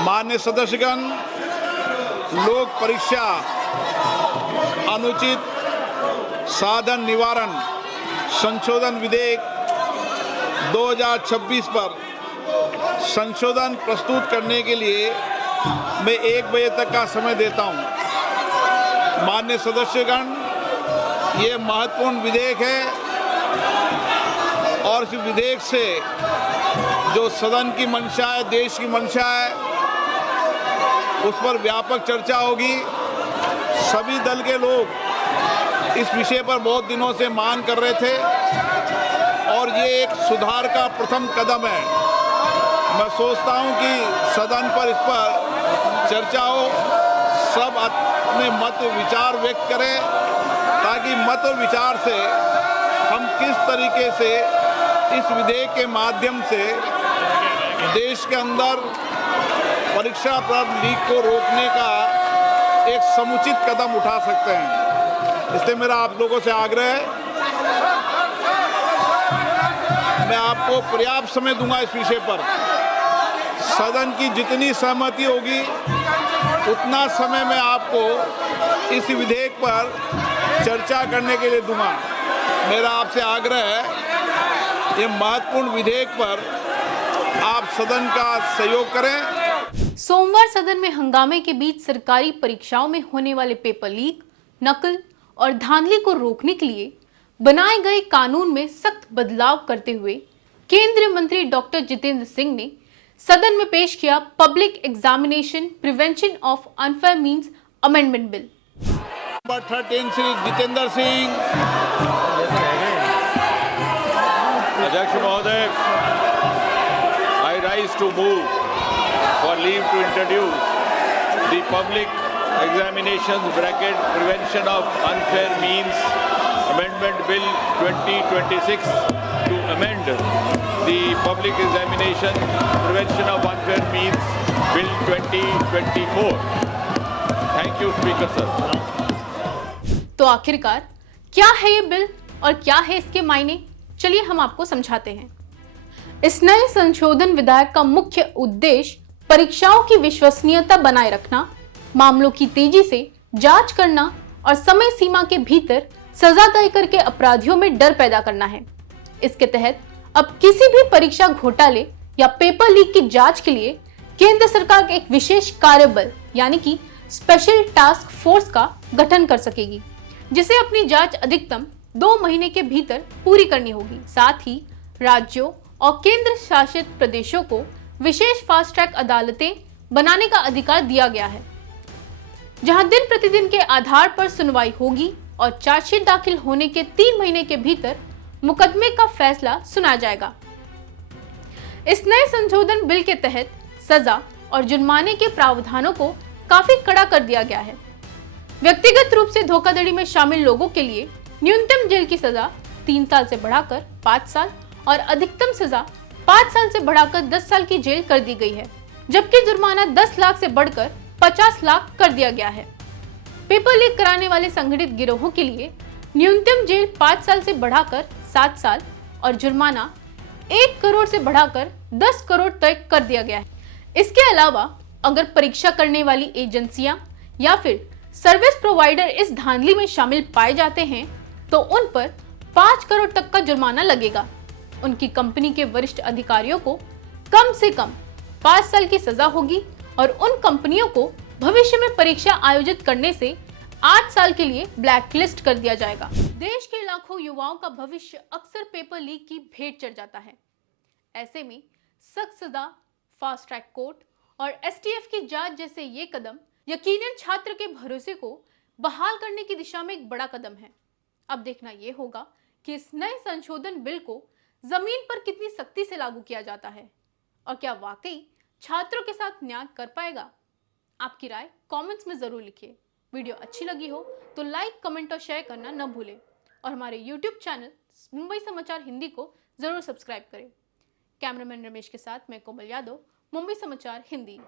मान्य सदस्यगण, लोक परीक्षा अनुचित साधन निवारण संशोधन विधेयक 2026 पर संशोधन प्रस्तुत करने के लिए मैं 1 बजे तक का समय देता हूं। मान्य सदस्यगण, ये महत्वपूर्ण विधेयक है और इस विधेयक से जो सदन की मंशा है, देश की मंशा है, उस पर व्यापक चर्चा होगी। सभी दल के लोग इस विषय पर बहुत दिनों से मांग कर रहे थे और ये एक सुधार का प्रथम कदम है। मैं सोचता हूं कि सदन पर इस पर चर्चा हो, सब अपने मत विचार व्यक्त करें ताकि मत और विचार से हम किस तरीके से इस विधेयक के माध्यम से देश के अंदर परीक्षा प्रश्न लीक को रोकने का एक समुचित कदम उठा सकते हैं। इसलिए मेरा आप लोगों से आग्रह है, मैं आपको पर्याप्त समय दूंगा इस विषय पर। सदन की जितनी सहमति होगी उतना समय मैं आपको इस विधेयक पर चर्चा करने के लिए दूंगा। मेरा आपसे आग्रह है, ये महत्वपूर्ण विधेयक पर आप सदन का सहयोग करें। सोमवार सदन में हंगामे के बीच सरकारी परीक्षाओं में होने वाले पेपर लीक, नकल और धांधली को रोकने के लिए बनाए गए कानून में सख्त बदलाव करते हुए केंद्रीय मंत्री डॉक्टर जितेंद्र सिंह ने सदन में पेश किया public examination prevention of unfair means amendment bill. Number 13 Shri Jitendra Singh. अध्यक्ष महोदय, I rise to move for leave to introduce the public examinations bracket prevention of unfair means amendment bill 2026 to amend the public examination prevention of unfair means bill 2024. Thank you, Speaker sir. तो आखिरकार क्या है ये bill और क्या है इसके मायने, चलिए हम आपको समझाते हैं। इस नए संशोधन विधेयक का मुख्य उद्देश्य परीक्षाओं की विश्वसनीयता बनाए रखना, मामलों की तेजी से जांच करना और समय सीमा के भीतर सजा तय करके अपराधियों में डर पैदा करना है। इसके तहत अब किसी भी परीक्षा घोटाले या पेपर लीक की जांच के लिए केंद्र सरकार एक विशेष कार्यबल यानी कि स्पेशल टास्क फोर्स का गठन कर सकेगी, जिसे अपनी जांच अधिकतम 2 महीने के भीतर पूरी करनी होगी। साथ ही राज्यों और केंद्र शासित प्रदेशों को विशेष फास्ट ट्रैक अदालतें बनाने का अधिकार दिया गया है, जहां दिन प्रतिदिन के आधार पर सुनवाई होगी और चार्जशीट दाखिल होने के 3 महीने के भीतर मुकदमे का फैसला सुना जाएगा। इस नए संशोधन बिल के तहत सजा और जुर्माने के प्रावधानों को काफी कड़ा कर दिया गया है। व्यक्तिगत रूप से धोखाधड़ी में शामिल लोगों के लिए न्यूनतम जेल की सजा 3 साल से बढ़ाकर 5 साल और अधिकतम सजा 5 साल से बढ़ाकर 10 साल की जेल कर दी गई है, जबकि जुर्माना 10 लाख से बढ़कर 50 लाख कर दिया गया है। पेपर लीक कराने वाले संगठित गिरोहों के लिए न्यूनतम जेल 5 साल से बढ़ाकर 7 साल और जुर्माना 1 करोड़ से बढ़ाकर 10 करोड़ तक कर दिया गया है। इसके अलावा अगर परीक्षा करने वाली एजेंसियां या फिर सर्विस प्रोवाइडर इस धांधली में शामिल पाए जाते हैं तो उन पर 5 करोड़ तक का जुर्माना लगेगा। उनकी कंपनी के वरिष्ठ अधिकारियों को कम से कम 5 साल की सजा होगी और उन कंपनियों को भविष्य में परीक्षा आयोजित करने से 8 साल के लिए ब्लैकलिस्ट कर दिया जाएगा। देश के लाखों युवाओं का भविष्य अक्सर पेपर लीक की भेंट चढ़ जाता है। ऐसे में सख्त सजा, फास्ट ट्रैक कोर्ट और एसटीएफ की जांच जैसे ये कदम यकीनन छात्र के भरोसे को बहाल करने की दिशा में एक बड़ा कदम है। अब देखना यह होगा कि इस नए संशोधन बिल को जमीन पर कितनी सख्ती से लागू किया जाता है और क्या वाकई छात्रों के साथ न्याय कर पाएगा। आपकी राय कमेंट्स में जरूर लिखिए। वीडियो अच्छी लगी हो तो लाइक, कमेंट और शेयर करना न भूलें और हमारे यूट्यूब चैनल मुंबई समाचार हिंदी को जरूर सब्सक्राइब करें। कैमरामैन रमेश के साथ मैं कोमल यादव, मुंबई समाचार हिंदी।